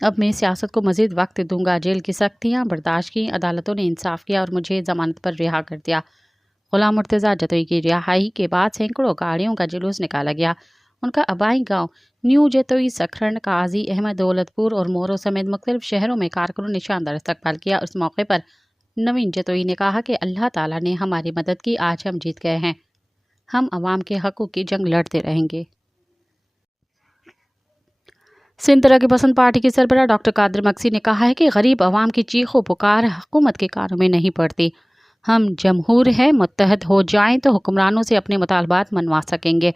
اب میں سیاست کو مزید وقت دوں گا، جیل کی سختیاں برداشت کی، عدالتوں نے انصاف کیا اور مجھے ضمانت پر رہا کر دیا۔ غلام مرتضیٰ جتوئی کی رہائی کے بعد سینکڑوں گاڑیوں کا جلوس نکالا گیا۔ ان کا آبائی گاؤں نیو جتوئی، سکھرنڈ، قاضی احمد، دولت پور اور مورو سمیت مختلف شہروں میں کارکنوں نے شاندار استقبال کیا۔ اس موقع پر نوین جتوئی نے کہا کہ اللہ تعالیٰ نے ہماری مدد کی، آج ہم جیت گئے ہیں، ہم عوام کے حقوق کی جنگ لڑتے رہیں گے۔ سندھ ترقی پسند پارٹی کے سربراہ ڈاکٹر قادر مکسی نے کہا ہے کہ غریب عوام کی چیخ و پکار حکومت کے کانوں میں نہیں پڑتی۔ ہم جمہور ہیں، متحد ہو جائیں تو حکمرانوں سے اپنے مطالبات منوا سکیں گے۔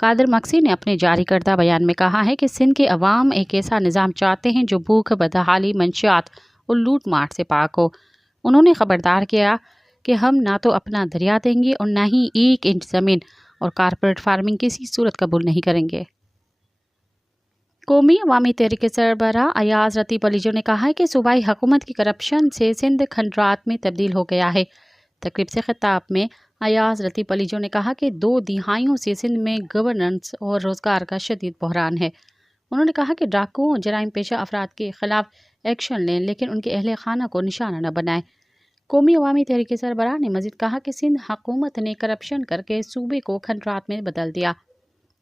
قادر مکسی نے اپنے جاری کردہ بیان میں کہا ہے کہ سندھ کے عوام ایک ایسا نظام چاہتے ہیں جو بھوک، بدحالی، منشیات اور لوٹ مار سے پاک ہو۔ انہوں نے خبردار کیا کہ ہم نہ تو اپنا دریا دیں گے اور نہ ہی 1 انچ زمین اور کارپوریٹ فارمنگ کسی صورت قبول نہیں کریں گے۔ قومی عوامی تحریک کے سربراہ ایاز رتیب علیجو نے کہا ہے کہ صوبائی حکومت کی کرپشن سے سندھ کھنڈرات میں تبدیل ہو گیا ہے۔ تقریب سے خطاب میں ایاز رتیب علیجو نے کہا کہ 2 دہائیوں سے سندھ میں گورننس اور روزگار کا شدید بحران ہے۔ انہوں نے کہا کہ ڈاکوؤں اور جرائم پیشہ افراد کے خلاف ایکشن لیں لیکن ان کے اہل خانہ کو نشانہ نہ بنائیں۔ قومی عوامی تحریک کے سربراہ نے مزید کہا کہ سندھ حکومت نے کرپشن کر کے صوبے کو کھنڈرات میں بدل دیا۔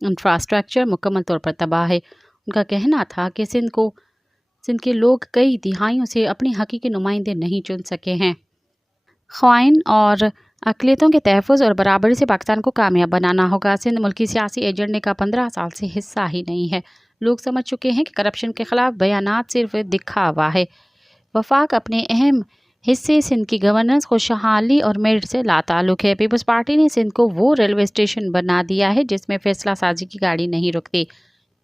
انفراسٹرکچر مکمل طور پر تباہ ہے۔ ان کا کہنا تھا کہ سندھ کے لوگ کئی دہائیوں سے اپنے حقیقی نمائندے نہیں چن سکے ہیں۔ خواتین اور اقلیتوں کے تحفظ اور برابری سے پاکستان کو کامیاب بنانا ہوگا۔ سندھ ملکی سیاسی ایجنڈے کا 15 سال سے حصہ ہی نہیں ہے۔ لوگ سمجھ چکے ہیں کہ کرپشن کے خلاف بیانات صرف دکھاوا ہے۔ وفاق اپنے اہم حصے سندھ کی گورننس، خوشحالی اور میرٹ سے لا تعلق ہے۔ پیپلز پارٹی نے سندھ کو وہ ریلوے اسٹیشن بنا دیا ہے جس میں فیصلہ سازی کی گاڑی نہیں رکتی۔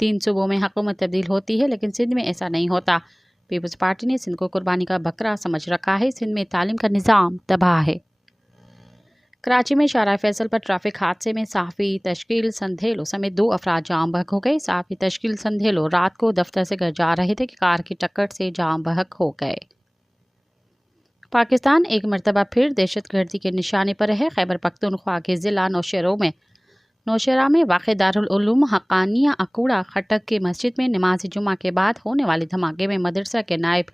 3 صوبوں میں حکومت تبدیل ہوتی ہے لیکن سندھ میں ایسا نہیں ہوتا۔ پیپلز پارٹی نے سندھ کو قربانی کا بکرا سمجھ رکھا ہے۔ سندھ میں تعلیم کا نظام تباہ ہے۔ کراچی میں شارع فیصل پر ٹریفک حادثے میں صحافی تشکیل سندھیلو سمیت 2 افراد جاں بحق ہو گئے۔ صحافی تشکیل سندھیلو رات کو دفتر سے گھر جا رہے تھے کہ کار کی ٹکر سے جاں بحق ہو گئے۔ پاکستان ایک مرتبہ پھر دہشت گردی کے نشانے پر ہے۔ خیبر پختونخوا کے ضلع نوشہرہ میں واقع دارالعلوم حقانیہ اکوڑا خٹک کی مسجد میں نماز جمعہ کے بعد ہونے والے دھماکے میں مدرسہ کے نائب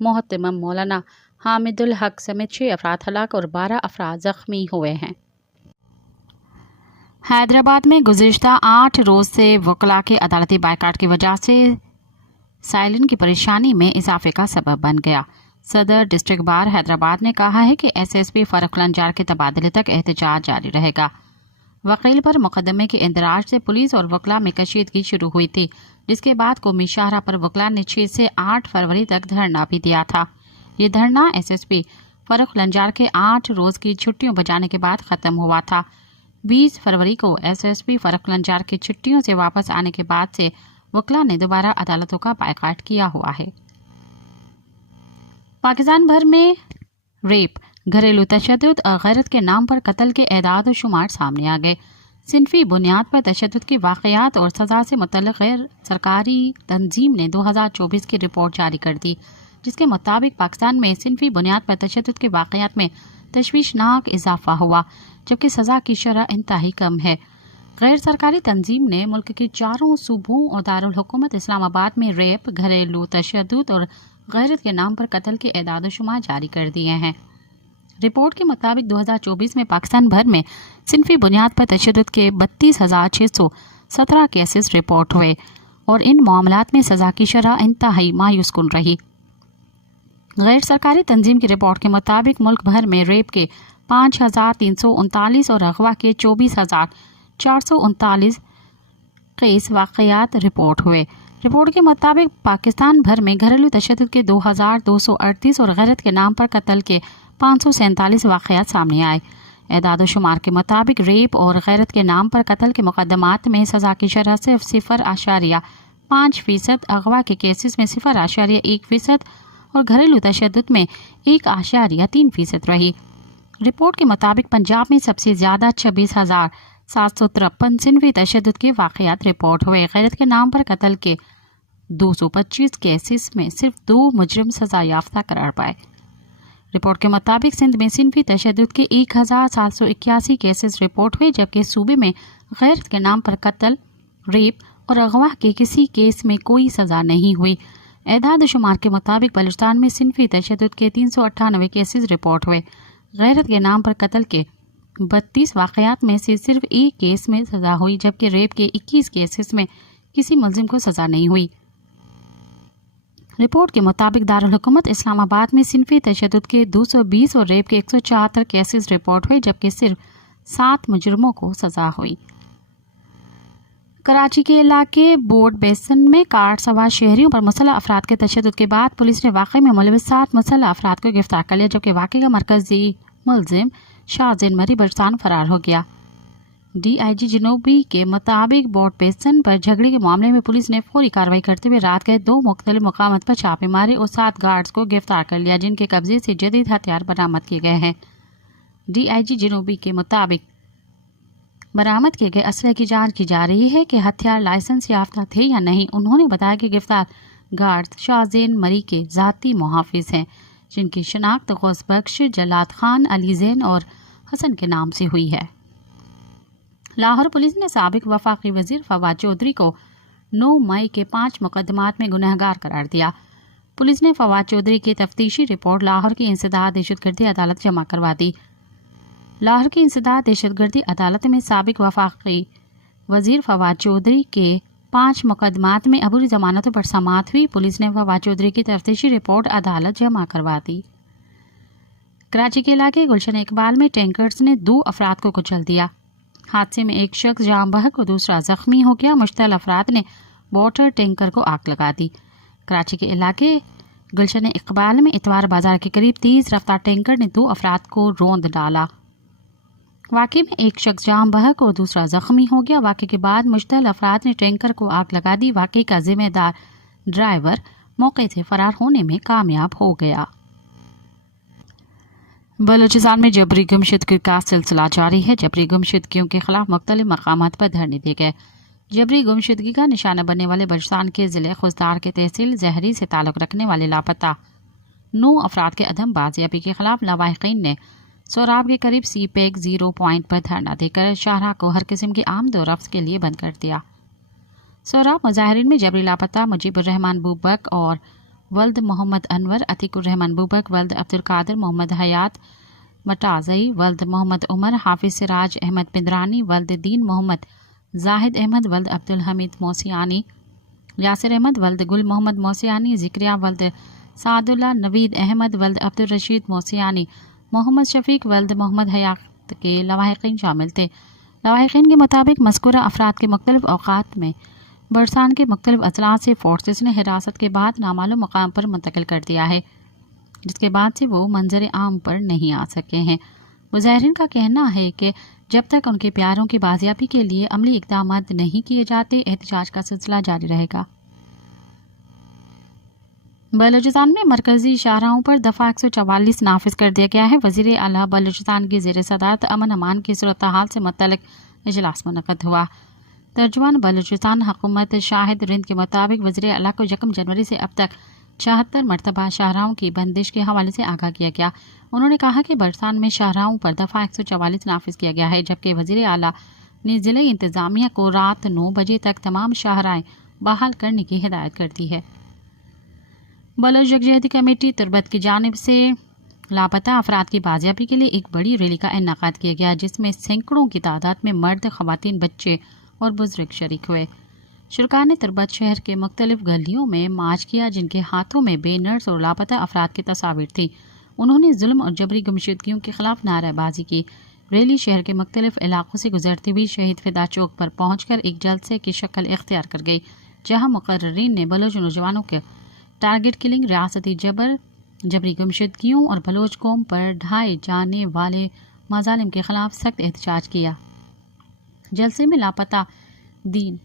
محتمم مولانا حامد الحق سمیت 6 افراد ہلاک اور 12 افراد زخمی ہوئے ہیں۔ حیدرآباد میں گزشتہ 8 روز سے وکلاء کے عدالتی بائیکاٹ کی وجہ سے سائلین کی پریشانی میں اضافے کا سبب بن گیا۔ صدر ڈسٹرکٹ بار حیدرآباد نے کہا ہے کہ SSP فرق لنجار کے تبادلے تک احتجاج جاری رہے گا۔ وکیل پر مقدمے کے اندراج سے پولیس اور وکلاء میں کشیدگی شروع ہوئی تھی، جس کے بعد قومی شاہراہ پر وکلاء نے 6 سے 8 فروری تک دھرنا بھی دیا تھا۔ یہ دھرنا SSP فرق لنجار کے 8 روز کی چھٹیوں بجانے کے بعد ختم ہوا تھا۔ 20 فروری کو SSP فرق لنجار کی چھٹیوں سے واپس آنے کے بعد سے وکلاء نے دوبارہ عدالتوں کا بائیکاٹ کیا ہوا ہے۔ پاکستان بھر میں ریپ، گھریلو تشدد، غیرت کے نام پر قتل کے اعداد و شمار سامنے آ گئے۔ صنفی بنیاد پر تشدد کے واقعات اور سزا سے متعلق غیر سرکاری تنظیم نے 2024 کی رپورٹ جاری کر دی، جس کے مطابق پاکستان میں صنفی بنیاد پر تشدد کے واقعات میں تشویشناک اضافہ ہوا، جبکہ سزا کی شرح انتہائی کم ہے۔ غیر سرکاری تنظیم نے ملک کے 4 صوبوں اور دارالحکومت اسلام آباد میں ریپ، گھریلو تشدد اور غیرت کے نام پر قتل کے اعداد و شمار جاری کر دیے ہیں۔ رپورٹ کے مطابق 2024 میں پاکستان بھر میں صنفی بنیاد پر تشدد کے 32,617 کیسز رپورٹ ہوئے اور ان معاملات میں سزا کی شرح انتہائی مایوس کن رہی۔ غیر سرکاری تنظیم کی رپورٹ کے مطابق ملک بھر میں ریپ کے 5,339 اور اغوا کے 24,439 کیس واقعات رپورٹ ہوئے۔ رپورٹ کے مطابق پاکستان بھر میں گھریلو تشدد کے 2,238 اور غیرت کے نام پر قتل کے 547 واقعات سامنے آئے۔ اعداد و شمار کے مطابق ریپ اور غیرت کے نام پر قتل کے مقدمات میں سزا کی شرح صرف 0.5%، اغوا کے کیسز میں 0.1% اور گھریلو تشدد میں 1.3% رہی۔ رپورٹ کے مطابق پنجاب میں سب سے زیادہ 26,753 صنفی تشدد کے واقعات رپورٹ ہوئے۔ غیرت کے نام پر قتل کے 225 کیسز میں صرف 2 مجرم سزا یافتہ قرار پائے۔ رپورٹ کے مطابق سندھ میں صنفی تشدد کے 1,781 کیسز رپورٹ ہوئے، جبکہ صوبے میں غیرت کے نام پر قتل، ریپ اور اغوا کے کسی کیس میں کوئی سزا نہیں ہوئی۔ اعداد و شمار کے مطابق بلوچستان میں صنفی تشدد کے 398 کیسز رپورٹ ہوئے۔ غیرت کے نام پر قتل کے 32 واقعات میں سے صرف ایک کیس میں سزا ہوئی، جبکہ ریپ کے 21 کیسز میں کسی ملزم کو سزا نہیں ہوئی۔ رپورٹ کے مطابق دارالحکومت اسلام آباد میں صنفی تشدد کے 220 اور ریپ کے 174 کیسز رپورٹ ہوئے، جبکہ صرف 7 مجرموں کو سزا ہوئی۔ کراچی کے علاقے بورڈ بیسن میں کار سوار شہریوں پر مسلح افراد کے تشدد کے بعد پولیس نے واقعے میں ملوث 7 مسلح افراد کو گرفتار کر لیا، جبکہ واقعے کا مرکزی ملزم شاہزین مری بلوچستان فرار ہو گیا۔ ڈی آئی جی جنوبی کے مطابق بورڈ بیسن پر جھگڑے کے معاملے میں پولیس نے فوری کارروائی کرتے ہوئے رات گئے 2 مختلف مقامات پر چھاپے مارے اور 7 گارڈز کو گرفتار کر لیا، جن کے قبضے سے جدید ہتھیار برآمد کیے گئے ہیں۔ ڈی آئی جی جنوبی کے مطابق برآمد کیے گئے اسلحے کی جانچ کی جا رہی ہے کہ ہتھیار لائسنس یافتہ تھے یا نہیں۔ انہوں نے بتایا کہ گرفتار گارڈز شاہزین مری کے ذاتی محافظ ہیں، جن کی شناخت غوث بخش، جلاد خان، علی زین اور حسن کے نام سے ہوئی ہے۔ لاہور پولیس نے سابق وفاقی وزیر فواد چودھری کو 9 مئی کے 5 مقدمات میں گنہگار قرار دیا۔ پولیس نے فواد چودھری کی تفتیشی رپورٹ لاہور کی انسداد دہشت گردی عدالت جمع کروا دی۔ لاہور کی انسداد دہشت گردی عدالت میں سابق وفاقی وزیر فواد چودھری کے 5 مقدمات میں عبوری ضمانتوں پر سماعت ہوئی۔ پولیس نے فواد چودھری کی تفتیشی رپورٹ عدالت جمع کروا دی۔ کراچی کے علاقے گلشن اقبال میں ٹینکرز نے 2 افراد کو کچل دیا۔ حادثے میں ایک شخص جاں بحق اور دوسرا زخمی ہو گیا۔ مشتعل افراد نے واٹر ٹینکر کو آگ لگا دی۔ کراچی کے علاقے گلشن اقبال میں اتوار بازار کے قریب تیز رفتار ٹینکر نے 2 افراد کو روند ڈالا۔ واقعے میں ایک شخص جاں بحق اور دوسرا زخمی ہو گیا۔ واقعے کے بعد مشتعل افراد نے ٹینکر کو آگ لگا دی۔ واقعے کا ذمہ دار ڈرائیور موقع سے فرار ہونے میں کامیاب ہو گیا۔ بلوچستان میں جبری گمشدگی کا سلسلہ جاری ہے۔ جبری گمشدگیوں کے خلاف مختلف مقامات پر دھرنے دیے گئے۔ جبری گمشدگی کا نشانہ بننے والے بلوچستان کے ضلع خوزدار کے تحصیل زہری سے تعلق رکھنے والے لاپتہ 9 افراد کے عدم بازیابی کے خلاف لواحقین نے سوراب کے قریب سی پیک 0 پوائنٹ پر دھرنا دے کر شاہراہ کو ہر قسم کی آمد و رفت کے لیے بند کر دیا۔ سوراب مظاہرین میں جبری لاپتہ مجیب الرحمان بوبک اور ولد محمد انور، عتیق الرحمان بوبک، ولد عبدالقادر محمد حیات مٹازئی، ولد محمد عمر، حافظ سراج احمد پندرانی، ولد دین محمد زاہد احمد، ولد عبدالحمید موسیانی، یاسر احمد، ولد گل محمد موسیانی، ذکریہ ولد سعد اللہ، نوید احمد ولد عبدالرشید موسیانی، محمد شفیق ولد محمد حیات کے لواحقین شامل تھے۔ لواحقین کے مطابق مذکورہ افراد کے مختلف اوقات میں بلوچستان کے مختلف اضلاع سے فورسز نے حراست کے بعد نامعلوم مقام پر منتقل کر دیا ہے، جس کے بعد سے وہ منظر عام پر نہیں آ سکے ہیں۔ مظاہرین کا کہنا ہے کہ جب تک ان کے پیاروں کی بازیابی کے لیے عملی اقدامات نہیں کیے جاتے، احتجاج کا سلسلہ جاری رہے گا۔ بلوچستان میں مرکزی شاہراہوں پر دفعہ 144 نافذ کر دیا گیا ہے۔ وزیر اعلیٰ بلوچستان کی زیر صدارت امن امان کی صورتحال سے متعلق اجلاس منعقد ہوا۔ ترجمان بلوچستان حکومت شاہد رند کے مطابق وزیر اعلیٰ کو 1 جنوری سے اب تک 76 مرتبہ شاہراہوں کی بندش کے حوالے سے آگاہ کیا گیا۔ انہوں نے کہا کہ بلوچستان میں شاہراہوں پر دفعہ 144 نافذ کیا گیا ہے، جبکہ وزیر اعلیٰ نے ضلع انتظامیہ کو رات 9 بجے تک تمام شاہراہیں بحال کرنے کی ہدایت کر دی ہے۔ بلوچ یکجہتی کمیٹی تربت کی جانب سے لاپتہ افراد کی بازیابی کے لیے ایک بڑی ریلی کا انعقاد کیا گیا، جس میں سینکڑوں کی تعداد میں مرد، خواتین، بچے اور بزرگ شریک ہوئے۔ شرکاء نے تربت شہر کے مختلف گلیوں میں مارچ کیا، جن کے ہاتھوں میں بینرز اور لاپتہ افراد کی تصاویر تھیں۔ انہوں نے ظلم اور جبری گمشدگیوں کے خلاف نعرہ بازی کی۔ ریلی شہر کے مختلف علاقوں سے گزرتی ہوئی شہید فدا چوک پر پہنچ کر ایک جلسے کی شکل اختیار کر گئی، جہاں مقررین نے بلوچ نوجوانوں کے ٹارگٹ کلنگ، ریاستی جبری گمشدگیوں اور بلوچ قوم پر ڈھائے جانے والے مظالم کے خلاف سخت احتجاج کیا۔ جلسے میں لاپتہ دین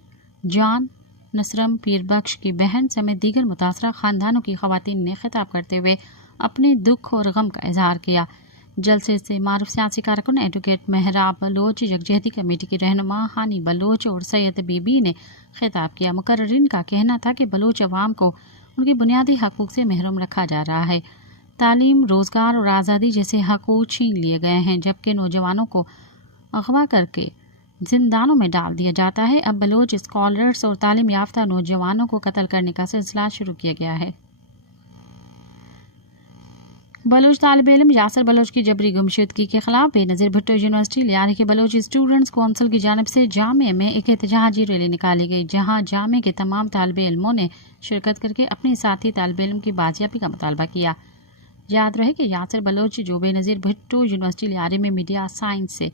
جان نصرم پیر بخش کی بہن سمیت دیگر متاثرہ خاندانوں کی خواتین نے خطاب کرتے ہوئے اپنے دکھ اور غم کا اظہار کیا۔ جلسے سے معروف سیاسی کارکن ایڈوکیٹ مہراب بلوچ، یکجہتی کمیٹی کی رہنما ہانی بلوچ اور سید بی بی نے خطاب کیا۔ مقررین کا کہنا تھا کہ بلوچ عوام کو ان کے بنیادی حقوق سے محروم رکھا جا رہا ہے۔ تعلیم، روزگار اور آزادی جیسے حقوق چھین لیے گئے ہیں، جبکہ نوجوانوں کو اغوا کر کے زندانوں میں ڈال دیا جاتا ہے۔ اب بلوچ اسکالرز اور تعلیم یافتہ نوجوانوں کو قتل کرنے کا سلسلہ شروع کیا گیا ہے۔ بلوچ طالب علم یاسر بلوچ کی جبری گمشدگی کے خلاف بے نظیر بھٹو یونیورسٹی لیاری کے بلوچ اسٹوڈنٹس کونسل کی جانب سے جامعہ میں ایک احتجاجی ریلی نکالی گئی، جہاں جامعہ کے تمام طالب علموں نے شرکت کر کے اپنے ساتھی طالب علم کی بازیابی کا مطالبہ کیا۔ یاد رہے کہ یاسر بلوچ جو بے نظیر بھٹو یونیورسٹی لیاری میں میڈیا سائنس سے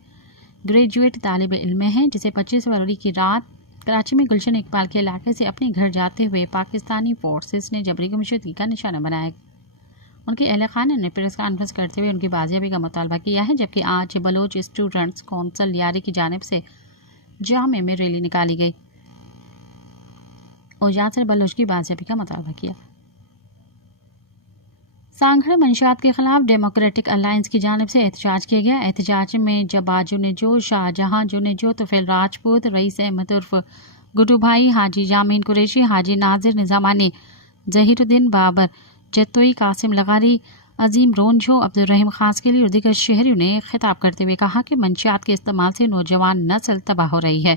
گریجویٹ طالب علم ہیں، جسے 25 فروری کی رات کراچی میں گلشن اقبال کے علاقے سے اپنے گھر جاتے ہوئے پاکستانی فورسز نے جبری گمشدگی کا نشانہ بنایا۔ ان کے اہل خانہ نے پریس کانفرنس کرتے ہوئے ان کی بازیابی کا مطالبہ کیا ہے، جبکہ آج بلوچ اسٹوڈنٹس کونسل لیاری کی جانب سے جامعہ میں ریلی نکالی گئی اور یاسر بلوچ کی بازیابی کا مطالبہ کیا۔ سانگھڑ منشیات کے خلاف ڈیموکریٹک الائنس کی جانب سے احتجاج کیا گیا۔ احتجاج میں جبا جنیجو، شاہ جہاں جنیجو، طفیل راجپوت، رئیس احمد عرف گڈو بھائی، حاجی جامین قریشی، حاجی ناظر نظامانی، ظہیر الدین بابر جتوئی، قاسم لغاری، عظیم رونجھو، عبدالرحیم خاصکلی اور دیگر شہریوں نے خطاب کرتے ہوئے کہا کہ منشیات کے استعمال سے نوجوان نسل تباہ ہو رہی ہے۔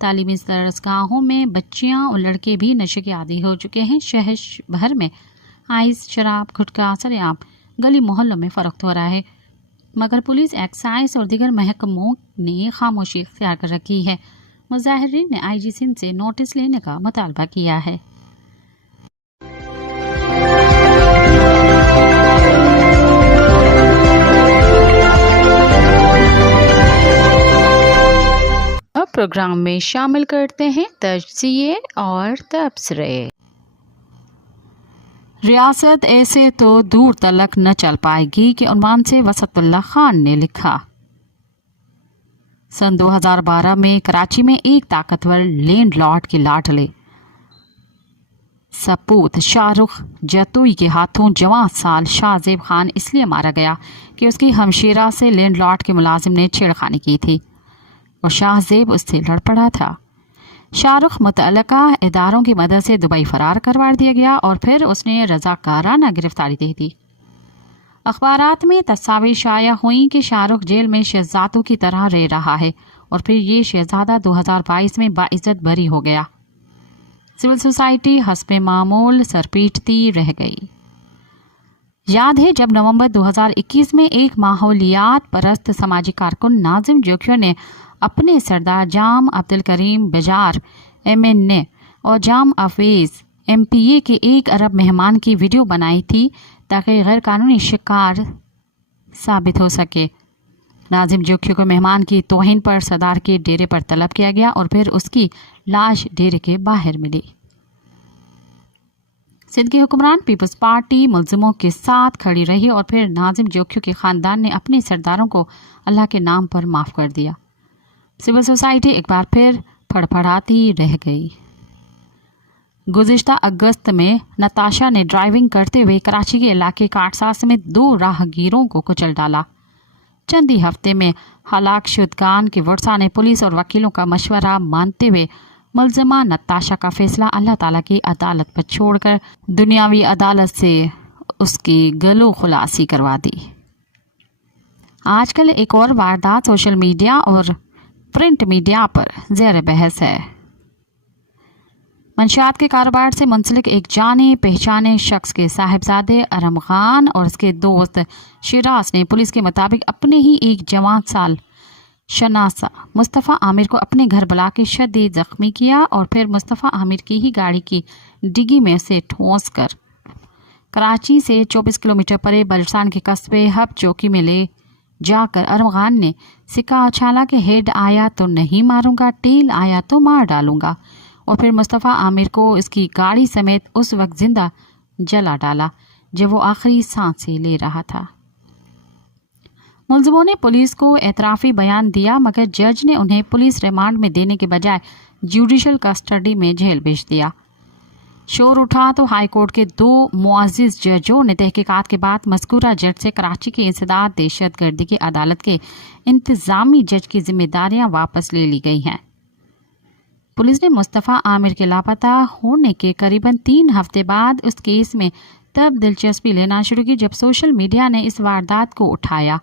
تعلیمی درسگاہوں میں بچیاں اور لڑکے بھی نشے کے عادی ہو چکے ہیں۔ شہر بھر میں آئس، شراب، گٹکا سر عام گلی محلوں میں فروخت ہو رہا ہے، مگر پولیس، ایکسائز اور دیگر محکموں نے خاموشی اختیار کر رکھی ہے۔ مظاہرین نے آئی جی سندھ سے نوٹس لینے کا مطالبہ کیا ہے۔ اب پروگرام میں شامل کرتے ہیں تجزیے اور تبصرے۔ ریاست ایسے تو دور تلک نہ چل پائے گی کے عنوان سے وسط اللہ خان نے لکھا۔ سن 2012 میں کراچی میں ایک طاقتور لینڈ لارڈ کے لاڈلے سپوت شاہ رخ جتوئی کے ہاتھوں جوان سال شاہ زیب خان اس لیے مارا گیا کہ اس کی ہمشیرہ سے لینڈ لارڈ کے ملازم نے چھیڑخانی کی تھی اور شاہ زیب اس سے لڑ پڑا تھا۔ شاہ رخ متعلقہ اداروں کی مدد سے دبئی فرار کروا دیا گیا اور پھر اس نے رضاکارانہ گرفتاری دے دی۔ اخبارات میں تصاویر شائع ہوئیں کہ شاہ رخ جیل میں شہزادوں کی طرح رہ رہا ہے اور پھر یہ شہزادہ 2022 میں باعزت بری ہو گیا۔ سول سوسائٹی حسب معمول سر پیٹتی رہ گئی۔ یاد ہے جب نومبر 2021 میں ایک ماحولیات پرست سماجی کارکن ناظم جوکھیو نے اپنے سردار جام عبدالکریم بجار MNA اور جام افیز MPA کے 1 ارب مہمان کی ویڈیو بنائی تھی تاکہ غیر قانونی شکار ثابت ہو سکے۔ ناظم جوکھیو کو مہمان کی توہین پر صدار کے ڈیرے پر طلب کیا گیا اور پھر اس کی لاش ڈیرے کے باہر ملی۔ سندھ کی حکمران پیپلز پارٹی ملزموں کے ساتھ کھڑی رہی اور پھر ناظم جوکھیو کے خاندان نے اپنے سرداروں کو اللہ کے نام پر معاف کر دیا۔ سول سوسائٹی ایک بار پھر پھڑپھڑاتی رہ گئی۔ گزشتہ اگست میں نتاشا نے ڈرائیونگ کرتے ہوئے کراچی کے علاقے کاٹسا سمیت 2 راہگیروں کو کچل ڈالا۔ چند ہی ہفتے میں ہلاک شدگان کے ورثاء نے پولیس اور وکیلوں کا مشورہ مانتے ہوئے ملزمہ نتاشا کا فیصلہ اللہ تعالیٰ کی عدالت پر چھوڑ کر دنیاوی عدالت سے اس کی گلو خلاصی کروا دی۔ آج کل ایک اور واردات سوشل میڈیا اور پرنٹ میڈیا پر زیر بحث ہے۔ منشیات کے کاروبار سے منسلک ایک جانے پہچانے شخص کے صاحبزادے ارم خان اور اس کے دوست شیراز نے پولیس کے مطابق اپنے ہی ایک جوان سال شناسہ مصطفیٰ عامر کو اپنے گھر بلا کے شدید زخمی کیا اور پھر مصطفیٰ عامر کی ہی گاڑی کی ڈگی میں سے ٹھونس کر کراچی سے 24 کلومیٹر پرے بلوچستان کے قصبے ہب چوکی میں لے جا کر ارم خان نے سکہ اچھالا کہ ہیڈ آیا تو نہیں ماروں گا، ٹیل آیا تو مار ڈالوں گا، اور پھر مصطفیٰ عامر کو اس کی گاڑی سمیت اس وقت زندہ جلا ڈالا جب وہ آخری سانسیں لے رہا تھا۔ ملزموں نے پولیس کو اعترافی بیان دیا مگر جج نے انہیں پولیس ریمانڈ میں دینے کے بجائے جوڈیشل کسٹڈی میں جیل بھیج دیا۔ شور اٹھا تو ہائی کورٹ کے 2 معزز ججوں نے تحقیقات کے بعد مذکورہ جج سے کراچی کی انسداد دہشت گردی کی عدالت کے انتظامی جج کی ذمہ داریاں واپس لے لی گئی ہیں۔ پولیس نے مصطفیٰ عامر کے لاپتہ ہونے کے قریباً 3 ہفتے بعد اس کیس میں تب دلچسپی لینا شروع کی جب سوشل میڈیا نے اس واردات کو اٹھایا۔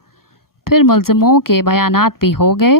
پھر ملزموں کے بیانات بھی ہو گئے۔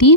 3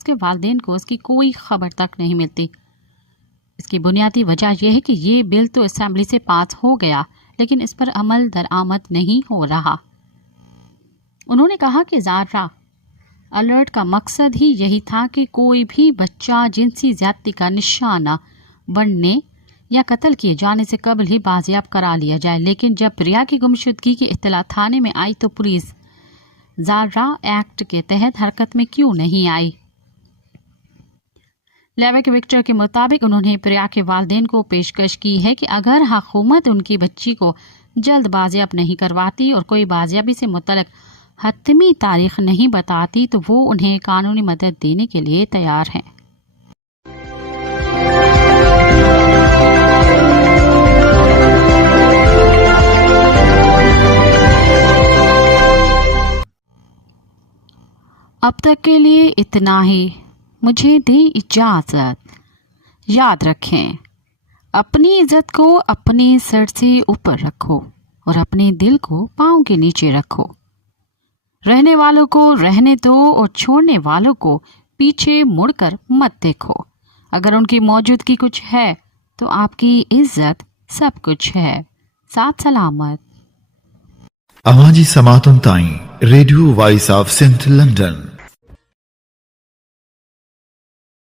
اس کے والدین کو اس کی کوئی خبر تک نہیں ملتی۔ اس کی بنیادی وجہ یہ ہے کہ یہ بل تو اسمبلی سے پاس ہو گیا لیکن اس پر عمل درآمد نہیں ہو رہا۔ انہوں نے کہا کہ زارا الرٹ کا مقصد ہی یہی تھا کہ کوئی بھی بچہ جنسی زیادتی کا نشانہ بننے یا قتل کیے جانے سے قبل ہی بازیاب کرا لیا جائے، لیکن جب پریا کی گمشدگی کی اطلاع تھانے میں آئی تو پولیس زارا ایکٹ کے تحت حرکت میں کیوں نہیں آئی؟ لیوک وکٹر کے مطابق انہوں نے پریا کے والدین کو پیشکش کی ہے کہ اگر حکومت ان کی بچی کو جلد بازیاب نہیں کرواتی اور کوئی بازیابی سے متعلق حتمی تاریخ نہیں بتاتی تو وہ انہیں قانونی مدد دینے کے لیے تیار ہیں۔ اب تک کے لیے اتنا ہی، مجھے دیں اجازت۔ یاد رکھیں، اپنی عزت کو اپنے سر سے اوپر رکھو اور اپنے دل کو پاؤں کے نیچے رکھو۔ رہنے والوں کو رہنے دو اور چھوڑنے والوں کو پیچھے مڑ کر مت دیکھو۔ اگر ان کی موجودگی کچھ ہے تو آپ کی عزت سب کچھ ہے۔ ساتھ سلامت۔ اواجی سماعتن تائیں ریڈیو وائس آف سنتھ لنڈن